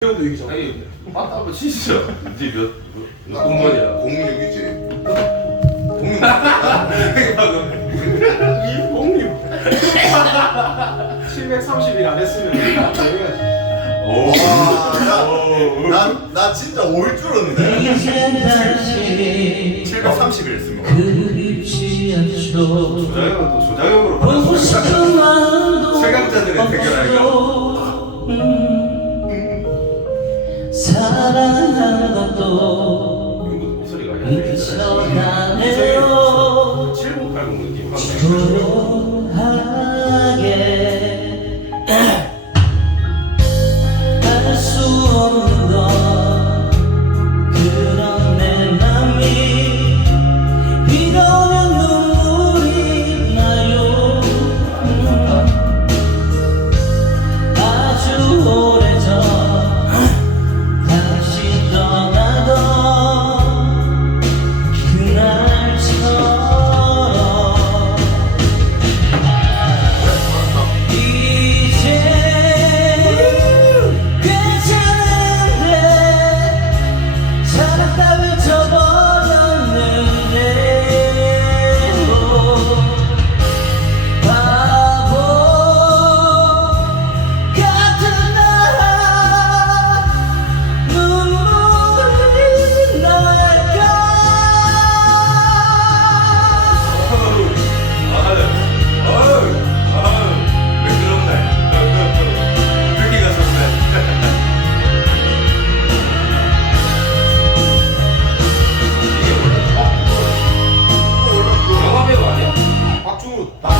형도 얘기 좀. 아니 맞다 한번 치시죠. 이제 몇, 몇 공간이야? 06이지. 06. 공립. 730일 안 했으면 해야지. 오. 나, 나 진짜 올줄 알았는데. 이제 다시 730일 했으면. 그립지 않죠. 싶은 마음도 최강자들의 대결하니까. 사랑하는 것도 pau.